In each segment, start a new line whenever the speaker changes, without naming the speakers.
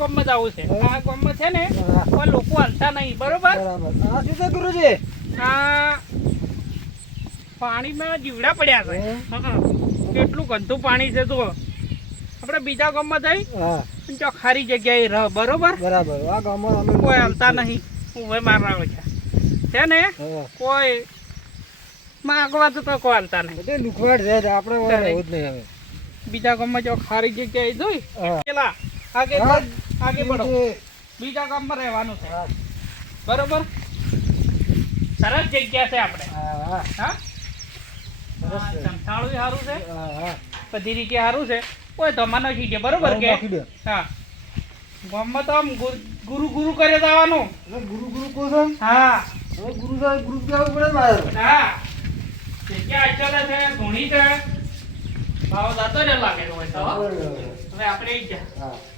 ગામમાં જવું છે. આ ગામમાં છે ને કોઈ લોકો હલતા નહીં બરોબર?
આ શું છે ગુરુજી?
આ પાણીમાં જીવડા પડ્યા છે. કેટલું ગંદુ પાણી છે જુઓ. આપણે બીજા ગામમાં જઈ જો ખારી જગ્યાએ રહ બરોબર?
બરાબર. આ ગામમાં અમે
કોઈ હલતા નહીં. ઉભે મારવા છે. છે ને? કોઈ માગવા તો કોઈ હલતા નહીં.
બધે લુખવાડ છે આપણે. રહેવું જ નહીં હવે.
બીજા ગામમાં જો ખારી જગ્યાએ જોઈ? પેલા આગે. આગે
પડો.
બીજા ગામમાં રહેવાનું છે. બરોબર? સરસ જગ્યા છે આપણે.
હા
સારું છે. બધી રીતે સારું છે. કોઈ ધમાનો છે. બરોબર કે? હા. ગામમાં તો આમ ગુરુ ગુરુ કરે જવાનું
ગુરુ ગુરુ કહો છો?
હા.
ગુરુ સાહેબ ગુરુ કહેવું પડે મારે
હા. જગ્યા અચલ છે ધૂણી છે. ભાવ જાતો જ લાગે તો. હવે આપણે જ
હા.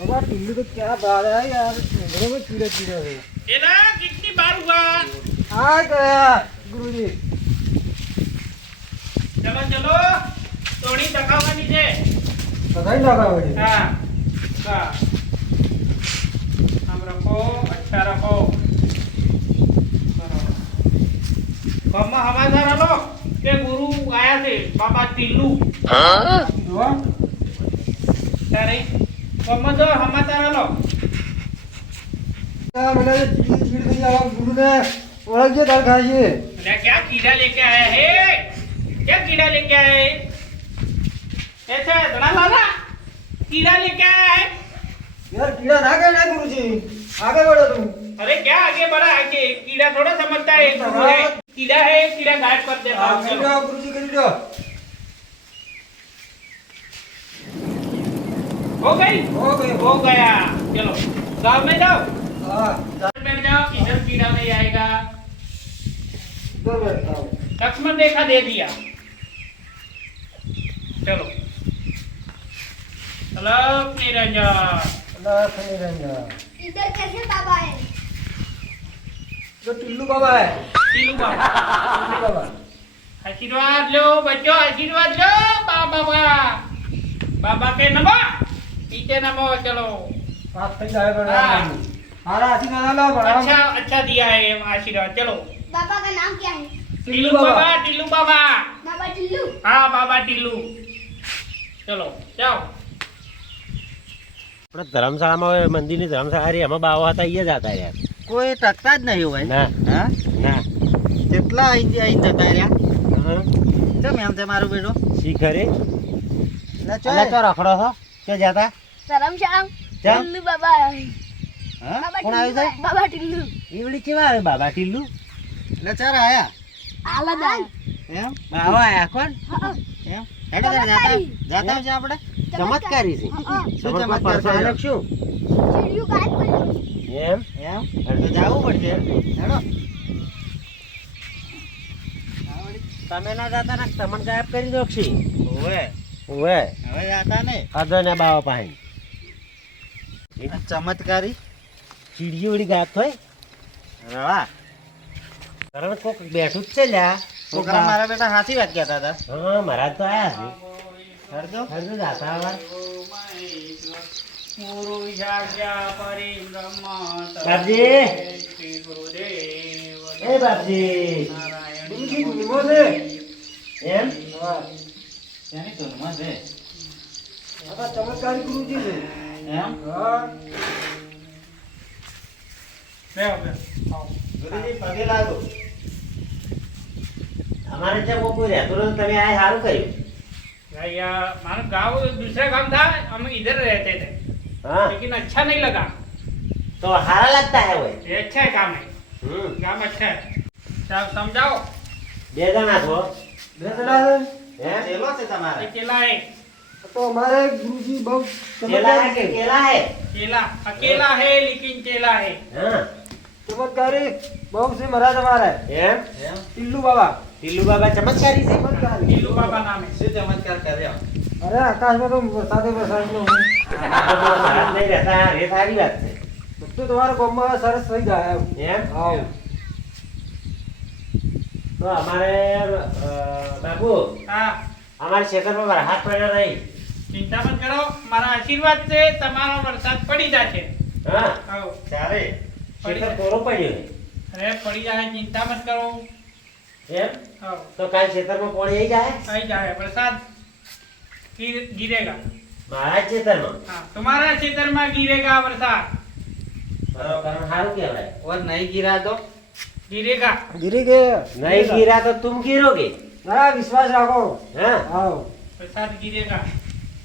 बाबा टिल्लू तो क्या बात है यार घरों में कीड़े कीड़े हो
એલા કેટલી બાર હુઆ
आ गया गुरुजी
ચલો ચલો તોડી તકાવવાની છે
पता ही लगा मुझे
હા હા આમ રખો અચ્છા રખો બરાબર. ગામમાં સમાચાર આલો કે ગુરુ આયા છે બાબા ટીલ્લુ
हुआ
ત્યારે ગામમાં સમજો સમાચાર આલો.
મેને ચીડી ચીડી થઈ આવા ગુરુને ઓળખજે તાર
ખાઈએ. એટલે ક્યાં કીડા લેકે આયા હે? ક્યાં કીડા લેકે આયા હે? એ છે ધણા લાલા? કીડા લેકે
આયા હે? યાર કીડા ના થોડા સમજતા કીડા
હે કીડા ગાયબ કર हाँ, हूँ कर चलो।
दो गुरुजी कर दो
हो गई
हो गए
हो गया चलो गाँव में जाओ
हाँ
घर बैठ जाओ इधर कीड़ा नहीं आएगा
इधर बैठता हूँ
लक्ष्मण देखा दे दिया चलो चलो निरंजन
अल्लाह खैर रंगा
इधर कैसे बाबा है
जो टिल्लू बाबा है
टीलू बाबा
टिल्लू बाबा
आशीर्वाद लो बच्चों आशीर्वाद लो बाबा का बाबा के नमो पीछे नमो चलो
हाथ पे जाए बड़ा
हाँ।
हारा आसी ना लो बड़ा
अच्छा अच्छा दिया है ये आशीर्वाद चलो
बाबा का नाम क्या है
टीलू बाबा टीलू बाबा
बाबा टिल्लू
हाँ बाबा टीलू चलो जाओ
આપણે ધર્મશાળામાં હવે મંદિરની ધર્મશાળા રહી એમાં બાવા હતા એ જ હતા યાર
કોઈ ટકતા જ નહીં હોય
ના
હા
ના
કેટલા અહીં અહીં જતા રહ્યા
હં.
કેમ એમ છે મારું બેટો
શીખરે
એટલે ચો
અલા ચો રખડો છો કે જતા શરમ
શરમ ટીલ્લુ બાબા
હા
કોણ
આવ્યું
છે બાબા ટીલ્લુ
ઈવડી કેવા આવે બાબા ટીલ્લુ
એટલે ચાર આયા
આલા દા
એમ
બાવા આયા કોણ
એમ હેડો તારે જાતા જાતા છે આપણે
ચમત્કારી છે
શું ચમત્કાર છે
શું
ચીડિયું ગાય પડી
એમ
એમ એટલે જાવું પડશે
તમે ના જાતા ના તમને ગાયબ કરી દો છી
ઓવે
ઓવે
હવે જાતા ને
અધો ને બાવા
પાણી ચમત્કારી
ચીડી વળી ગાત હોય.
રવા.
કારણ કોક બેઠું જ છે લ્યા.
છોકરા મારા બેટા સાચી વાત કહેતા હતા.
હા મારા તો આયા છે.
હરજો.
હરજો જાતા આવા. બાપજી. એમ?
એની ધૂનમાં
आता चमत्कारी गुरुजी से
એમ
हाँ
બેહો, બેહો. આવો.
ગુરુજી પગે લાગો
અમારે ત્યાં કોઈ રહેતું નથી તમે આ સારું કર્યું
भैया मानो गाँव दूसरा गाँव था हम इधर रहते थे
હા
लेकिन अच्छा नहीं लगा
તો સારા લાગતા હે હોય
ये अच्छा है काम है
હમ
काम अच्छा है सब समझाओ
બે જણા છો
बेचना है
હે
ચેલો છે તમારે
ये केला है
તો અમારે ગુરુજી બહુ
કેલા હે કે
ચમત્કારી છે.
કેલા હે
चेला अकेला है लेकिन चेला है
હા
ચમત્કારી બહુ છે મારા તમારે
એમ
એમ
ટિલ્લુ બાબા
ટીલુ બાબા ચમત્કારી છે
ચમત્કારી
नीलू बाबा नाम है
શું ચમત્કાર કર્યો
અરે આકાશમાં તો વરસાદે વરસાદનો
મહારાજ નહીં રહેતા એ સારી વાત છે
બધું તમારા ગામમાં સરસ થઈ જાય એમ
એમ
આવ
તો અમારે અ, બાબુ
हाँ
અમારે ખેતરમાં વરસાદ પડ્યો નહીં
ચિંતા મત કરો મારા આશીર્વાદ છે તમારો વરસાદ પડી જશે.
હા
આવો.
ચાલે. શેખર કોરો પડ્યો
અરે પડી જાય ચિંતા મત કરો.
એમ? તો કાલ ખેતરમાં પાણી આવી જાય?
આવી જાય વરસાદ ગીરેગા.
મારા ખેતરમાં?
હા તમારા ખેતરમાં ગીરેગા વરસાદ.
કારણ સારું કહેવાય.
ઓર નહીં ગીરા તો?
ગીરેગા. ગીરેગે.
નહીં ગીરા તો તુમ ગીરોગે
હા વિશ્વાસ રાખો.
હા.
હા
પ્રસાદ ગીરેગા.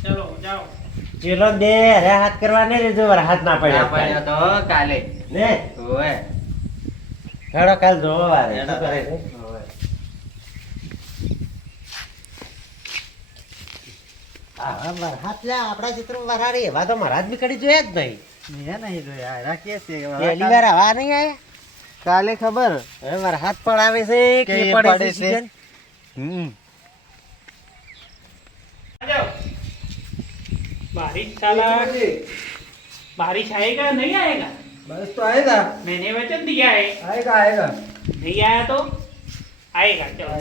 ચલો
ચેલો. દે રે હાથ કરવા ને રેજો હાથ ના પડ્યા.
પડ્યા તો કાલે.
ને?
ઓય
હેડો કાલ જોવો વારે. શું કરે એવા તો મહારાજ બી કડી જોયા જ નહીં.
મેં નહીં જોયા
રાખીએ
કાલે. ખબર.
હવે મારા હાથ પડાવે છે
કે
પડે છે
बारिश साला। बारिश आएगा नहीं आएगा?
बारिश तो आएगा।
मैंने वचन दिया है।
आएगा आएगा।
नहीं आया तो? आएगा चलो।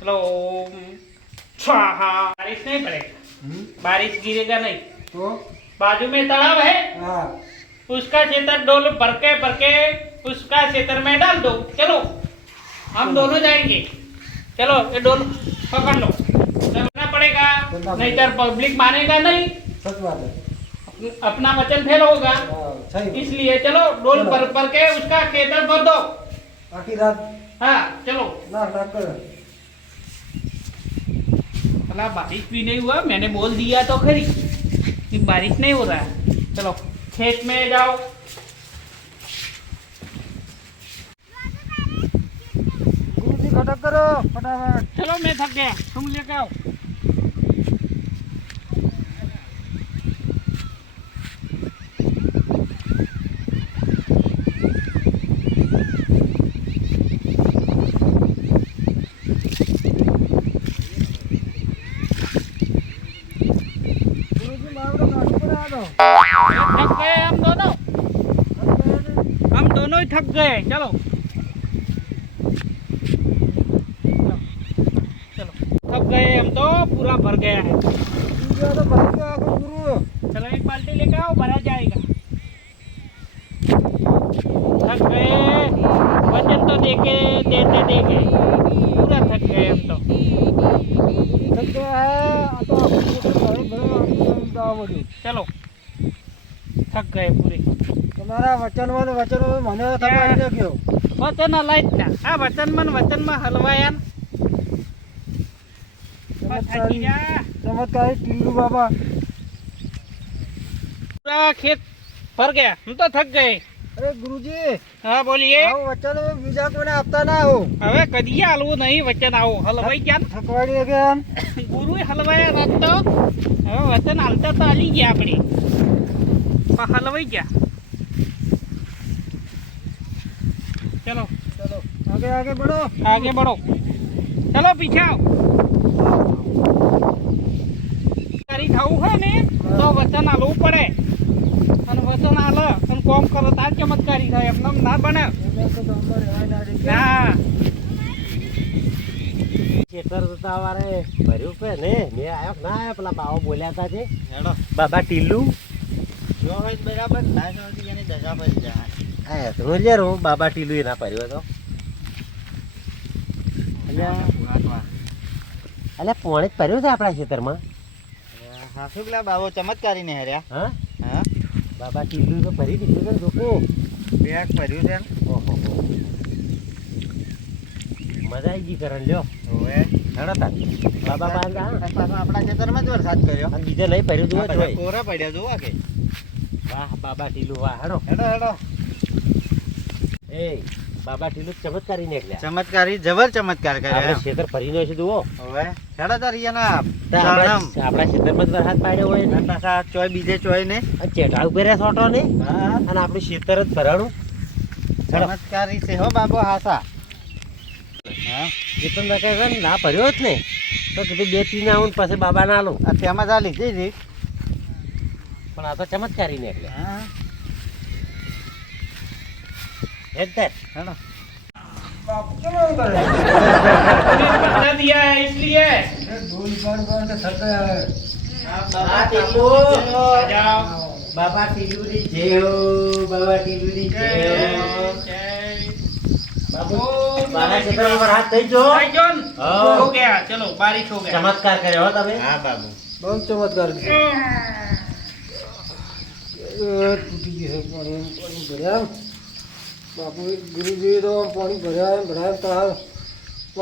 चलो हाँ बारिश नहीं पड़ेगा।
हम्म।
बारिश गिरेगा नहीं।
तो?
बाजू में तालाब है।
हाँ।
उसका क्षेत्र डोल भरके भरके उसका क्षेत्र में डाल दो। चलो हम दोनों जाएँगे। चलो ये डोल पकड़ लो।
करेगा
नहीं तो पब्लिक मानेगा नहीं।
सच बात है।
अपना वचन फेल होगा।
हाँ,
इसलिए चलो डोल पर पर के उसका केदर भर दो।
आखिर रात
हाँ चलो।
ना रात
कर बारिश भी नहीं हुआ मैंने बोल दिया तो खरी। कि बारिश नहीं हो रहा है। चलो खेत में जाओ।
करो फटाफट।
चलो मैं थक गया। तुम लेके आओ। गए चलो। चलो थक गए हम तो पूरा भर गया है।
तो
चलो एक बाल्टी लेकर आओ भरा जाएगा। थक गए वज़न तो देते पूरा थक गए हम तो।
थक गया है तो
चलो थक गए पूरे।
તમારા વચનમાં વચનમાં મને તમારે ગયો
વચન લાઈટ ના. આ વચનમાં વચનમાં હલવાયા
ચમત્કારી ટીલુ બાબા.
પૂરા ખેત ફર ગયા. હું તો થક ગયે
અરે ગુરુજી
હા
બોલીએ. વચન બીજા કોને આપતા ના હો
હવે કદી હલવું નહીં વચન આવો. હલવાઈ ગયા
થકવાડી ગયા
ગુરુ હલવાયા રાત તો. હવે વચન હાલતા તો હાલી ગયા આપણે. હલવાઈ ગયા. ચલો.
ચલો. આગે આગે બડો
આગે બડો ચલો પીછે આવ. કરી ખાવું હોય ને તો વચન આલવું પડે. અને વચન આલ અને કોમ કરો તાર ચમત્કારી થાય. એમને ના બને.
ના
ખેતર ભર્યું પે ને. મેં આવ્યો ના આવ્યો પેલા બાવા બોલ્યા હતા છે બાબા ટીલું
જો હોય બરાબર. ના જવાની દગા જાય. જાય
હા તો લ્યો બાબા ટીલું એના ભર્યો હતો. અલે અલ્યા પોણે જ ભર્યું છે આપણા ખેતરમાં.
હા શું પેલા બાબો ચમત્કારી ને હર્યા?
હા?
હા?
બાબા ટીલું તો ભરી દીધું છે લોકો
બેગ ભર્યું છે
ઓહો મજા આવી ગઈ કરણ લ્યો.
ઓવે.
હેડો બાબા પાસે
આપણા ખેતરમાં જ વરસાદ કર્યો.
અને બીજે નહીં ભર્યું તું
આ બધા કોરા પડ્યા જોવા કે?
વાહ બાબા ટીલું વાહ હેડો.
હેડો હેડો.
એ બાબા ટીલું ચમત્કારી નીકળ્યા.
ચમત્કારી જબર ચમત્કાર કર્યા.
ખેતર ફરીનો છે જુઓ.
હેડો તાર
આપણા ખેતરમાં જ વરસાદ પાડ્યો હોય ને.
પાછા ચોય બીજે ચોય ને.
ચેટા ઉપર સોટો ને.
હા.
અને આપણું ખેતર જ ભરાણું
ચમત્કારી છે હો બાબો હાસા. હા.
જીતન કાકા ના ભર્યો જ ને. તો કીધું બે ત્રણ આવું પછી બાબા ના લો
આ તેમાં ચાલી જઈ જી
પણ આ તો ચમત્કારી નીકળ્યા.
હા
એક તાર
હેડો
બાપુ કેમ આવું કરે
पकड़ा दिया है इसलिए
એ ડોલ પર પર કે થકે આવે
આ ટીલું.
आ जाओ
બાબા ટીલુની જેવ બાબા ટીલુની જેવ બાબુ બાબા ખેતરમાં વરસાદ થઈ ગયો
भाई जॉन
हाँ।
हो गया चलो बारिश हो गया
ચમત્કાર કર્યો હો તમે
હા બાબુ
બહુ ચમત્કાર છે એ તૂટી ગઈ છે પાણી પાણી ભર્યા બાપુ ગુરુજી તો પાણી ભરાય ભરાય તાવ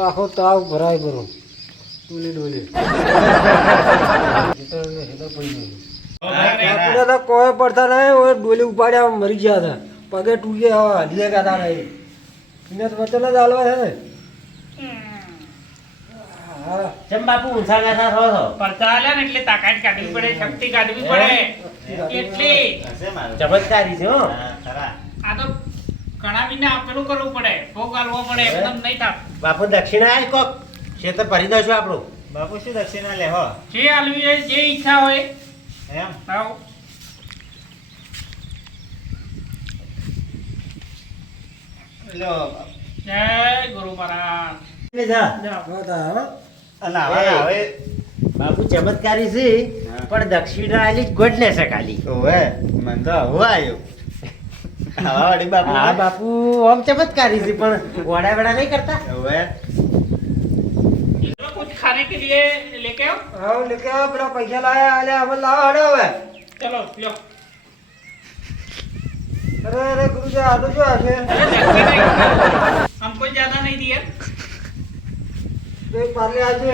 આખો તાવ ભરાય કરો ડોલી ડોલી. આપણે તો કોઈ પડતા નહીં ઓય ડોલી ઉપાડ્યા મરી ગયા હતા. પગે તૂટી ગયા હલીએ ગાતા નહીં. એને તો વચન જ હાલવા છે ને. હા.
ચમ બાપુ ઊંચા ગાતા થો છો.
પડતા આલ્યા ને એટલે તાકાત કાઢવી પડે શક્તિ કાઢવી પડે. એટલી
ચમત્કારી છે હો.
આ તો ઘણા વિના પેલું કરવું પડે. ભોગ આલવો પડે એકદમ નહીં થાક
બાપુ દક્ષિણા આય કોક. ખેતર ભરી દઈશું આપણું.
બાપુ શું દક્ષિણા લે હો?
જે આલવી જે ઈચ્છા હોય.
એમ?
આવ.
લો
જય ગુરુ મહારાજ.
ને જા.
આવે.
બાપુ ચમત્કારી છે. પણ દક્ષિણા આલી ગોડ લેશે ખાલી.
ઓવે મને તો આવું આવ્યું આવા વાળી બાપુ
હા બાપુ આમ ચમત્કારી છે પણ વડા વડા નહીં કરતા
ઓવે
चलो कुछ खाने के लिए लेके आओ
આવો લેકે આવો પેલા પૈસા લાયા આલે અમે લાવો હડે હવે
चलो लो
અરે અરે ગુરુજી આટલું શું હશે
अरे देखते नहीं हमको ज्यादा नहीं दिया
બે પાર્લે આજે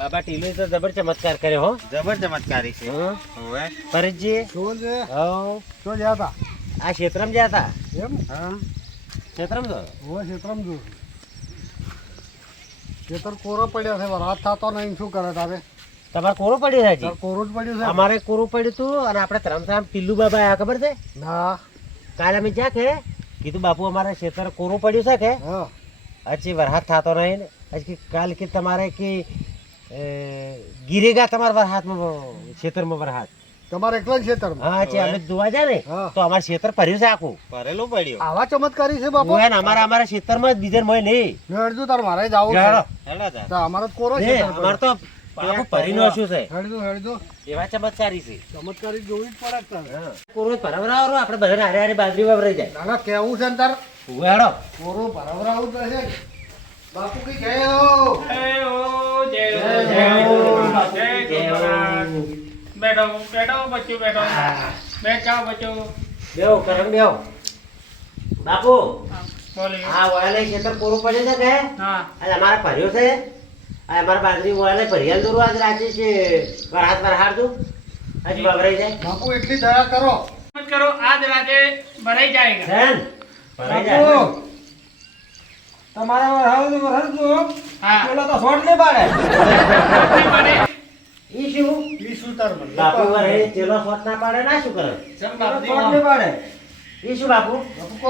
બાબા ટીલું તો જબર ચમત્કાર કર્યો હો.
જબર ચમત્કારી છે.
હવે?
ઓવે
શું છે?
હવ
શું જ્યાં હતા
આ ક્ષેત્રમ જ્યાં હતા
એમ?
હા.
ક્ષેત્રમ તો?
હો ક્ષેત્રમ જો. ખેતર કોરો પડ્યો છે વરસાદ થતો નહીં શું કરે તારે?
તમારે કોરો પડ્યો છે
કોરો જ પડ્યું છે?
અમારે કોરું પડ્યું હતું અને આપણે ત્રમધામ ટીલ્લુ બાબા આ ખબર છે?
ના.
કાલે અમે જ્યાં કે? કીધું બાપુ અમારે ખેતર કોરું પડ્યું છે કે?
હા.
હજી વરસાદ થતો નહીં ને. હજી કાલ કે તમારે કે ગીરેગા તમારા વરસાદમાં ખેતરમાં વરસાદ
તમારે એકલા જ ખેતરમાં?
હા છે અમે જોવા જાય ને. તો અમારે ખેતર ભર્યું છે આખું.
ભરેલું પડ્યું.
આવા ચમત્કારી છે બાપુ?
ઓય અમારા અમારા ખેતરમાં જ બીજે મોય નહીં.
હેડજો તાર મારે જવું છે.
હેડો.
તો અમારો કોરો છે
અમારે તો આખું ભરીને શું છે.
હેડજો હેડજો.
એવા ચમત્કારી છે.
ચમત્કારી જોવી જ પડે તાર.
કોરો ભરાવરાવો આપણે બધા હારે હારે બાજરી વાપરાઈ જાય.
ના કેવું છે તાર?
હેડો.
કોરો ભરાવરાવું જ રહેશે ને. બાપુ કી જય હો. જય
હો જય હો જય હો બેઠો બેઠો બચ્ચું બેઠો. બેઠો બચ્ચું.
બેહો કરમ બેહો. બાપુ હા. વાળા ખેતર પૂરું પડ્યું છે કે?
હા.
એટલે અમારા ભર્યો છે? આ મારા બાજરી વાળા ભરિયાલ દૂર આજ રાખી છે. વરાત વરહાડ દો. આજ બગડાઈ જાય.
બાપુ એટલી દયા કરો.
કરો આજ રાતે
ભરાઈ જાય ભરાઈ જાય.
તમારા વરાવની
વરસજો
હા. તો શોટ ને પાડે.
ઈ શું?
ઈ શું
બાપુ વરે ના પાડે ના શું કરે? ચમ બાપુ
બાપુ? બાપુ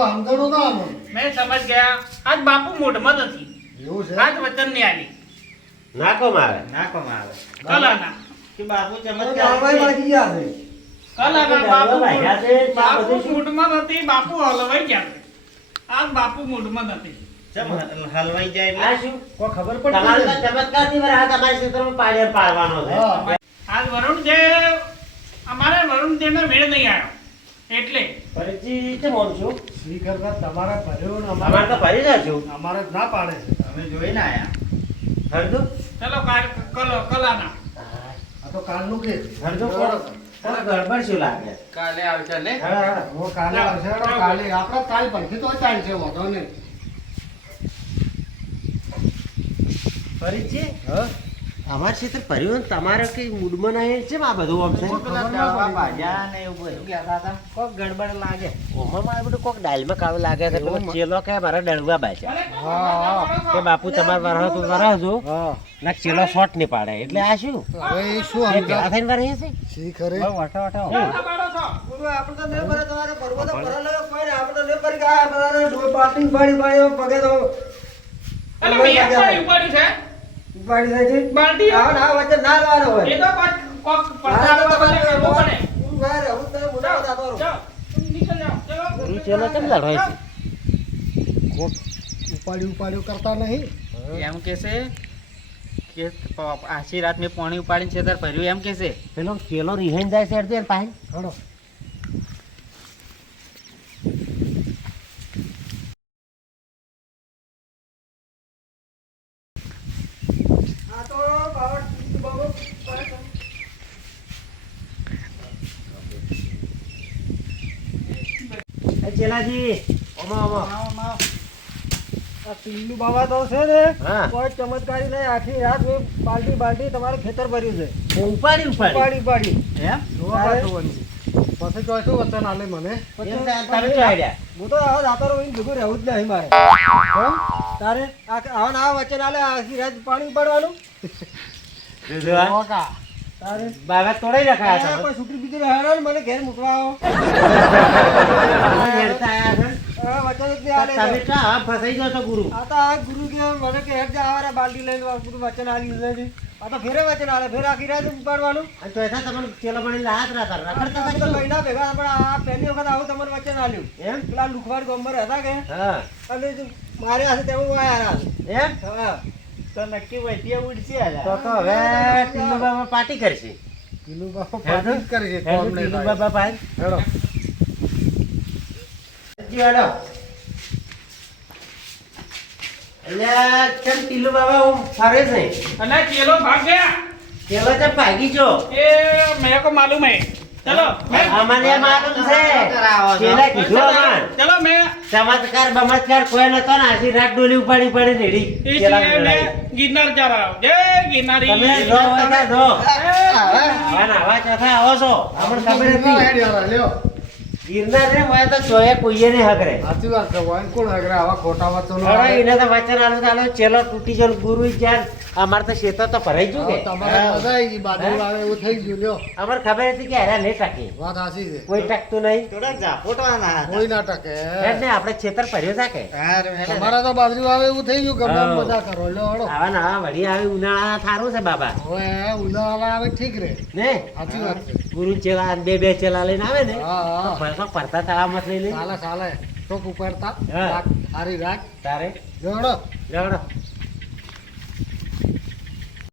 ના આમ
મેં સમજ ગયા. આજ બાપુ મોઢમાં નથી.
એવું
વચનની આલી.
નાકો મારે
નાકો મારે
કલા ના
કે બાપુ ચમત્કાર
નથી બાપુ હલવાઈ ગયા આજ બાપુ મોઢમાં નથી.
હલવાઈ જાય
આ શું?
કોઈ ખબર
તમારે
પડતી
તો ચમત્કારથી વરહાદ અમારા ક્ષેત્રમાં પાડે પાડવાનો છે.
હા.
આજ વરુણ જે અમારે મેળ નહીં આવ્યો. એટલે.
ફરીથી કેમ છું?
શ્રી કરતા તમારે ભર્યો ને
અમારે તો ભરી જશું
અમારે ના પાડે. છે
અમે જોઈને આયા.
હરદુ?
ચલો કાલ કલ કલ આના
આ તો કાલનું કે
ગડબડ શું લાગે?
કાલે આવશે લે
હા, હા.
કાલે આવશે કાલે આપણે કાલ પડખી તો ચાલશે વધો નહીં.
ફરીથી?
હા?
અમાર ક્ષેત્ર પરિવહન તમારે કઈ મૂડમાં નહીં છે આ બધું આમ
ને એવું બધું. હતા?
કોક ગડબડ લાગે. ઓમાં મારે બધું કોક દાલમાં કાવ લાગે છે. તો ચેલો કે મારા ડળવા બાજા
હા.
કે બાપુ તમારે વરહ તો વરહજો
હા.
ના ચેલો શોટ નહીં પાડે. એટલે આ શું?
હવે શું
ભેગા
સમજા
થઈને વરહે છે.
શી ખરે
અલે મેં પાણી ઉપાડ્યું છે. બાલટી. એ તો કોક કોક પડતા કરવો પડે. જાઓ નીકળ જાઓ ચલો
ગુરુ ચેલો કેમ લડવાય છે?
ઉપાડ્યું ઉપાડ્યું કરતા નહીં.
એમ કે છે કે આશી આછી રાત મેં પાણી ઉપાડીને છેતર ભર્યું એમ કે છે.
પેલો ચેલો રિહાઈ જાય છે અડધી પાસે
હેડો
એ ચેલાજી ઓમા ઓમા
આ ટીલ્લુ બાબા તો છે ને કોઈ ચમત્કારી નહીં. આખી રાત મેં બાલટી બાલટી તમારે ખેતર ભર્યું છે.
ઉપાડી ઉપાડી.
ઉપાડી ઉપાડી. પછી તો શું વચન આલે મને? હું તો આવા દાતારો હોય ભેગું રહેવું જ નહીં મારે. તારે? આવા ને વચન આલે આખી રાત પાણી પડવાનું
જોવા.
તારે
બાબા તોડાઈ રખાયા
કોઈ છોકરી બીજી રહેવાનો ને? મને ઘેર મૂકવા આવો.
તમે હેડતા
આ વચન જ નહીં આલે
તમે
છે.
તો હા ફસાઈ ગયો છો ગુરુ?
આ તો આ ગુરુ કે મને કે હેડ જા આવારે બાલ્ટી લઈને ગુરુ વચન આલ્યું છે આ તો ફેરે વચન આલે ફેર આખી રાત ઉપાડવાનું.
અને તો એથા તમને ચેલો બની હાથ રાતા રખડતા હતા
તો મહિના ભેગા પણ આ પહેલી વખત આવું તમને વચન આલ્યું.
એમ?
પેલા લુખવાડ ગોમર હતા કે?
હા.
અને મારે હશે તેવું આયા
એમ?
હા.
તો નક્કી વૈદ્ય ઉડશે
તો તો હવે ટીલુ બાબા પાર્ટી કરશે.
ટીલુ
બાબા
પાર્ટી કરશે
ટીલુ બાબા ભાઈ.
હેડો.
જી હેડો. અલ્યા કેમ બાબા હું છે?
અલ્યા કેલો ભાગ ગયા?
કેલો તો ભાગી જો.
એ મેં
કો માલુમ હે. ચલો અમને કોઈ નતો ને આજી રાત ડોલી ઉપાડી પડી
નેડી
ગિરનાર જા રહ્યો આવો છો. આપણે ખબર ગિરનાર રે હોય તો જોયે કોઈએ ને હગરે.
સાચી વાત છે વાઈન કોણ આગળ આવા ખોટા વચનો
અરે એને તો વચન આલો ચાલો ચેલો તૂટી ને ગુરુ જ્યાં અમાર તો શેતો તો ભરાઈ ગયું કે.
તમારે મજા ગઈ બાજુ આવે એવું થઈ ગયું લ્યો.
અમાર ખબર હતી કે અરે નહીં ટકી
વાત સાચી છે.
કોઈ ટકતું નહીં.
થોડાક ઝાપોટવાના હતા.
કોઈ ના ટકે
હેડ આપણે છેતર ભર્યો છે કે.
હારું, હેડો.
તમારે તો બાજુ આવે એવું થઈ ગયું ગમે
હા.
મજા કરો લ્યો હળો.
આવા ના વળી આવે ઉનાળા થારું છે બાબા.
હવે ઉનાળા આવે ઠીક રે.
ને?
સાચી વાત છે.
ગુરુ ચેલા બે બે ચેલા લઈને આવે ને.
હા
ભરતો પડતા તળાવમાં લઈ લે.
ચાલે ચાલે ચોક ઉપાડતા. હારી રાખ
તારે?
જોડો.
લેવડો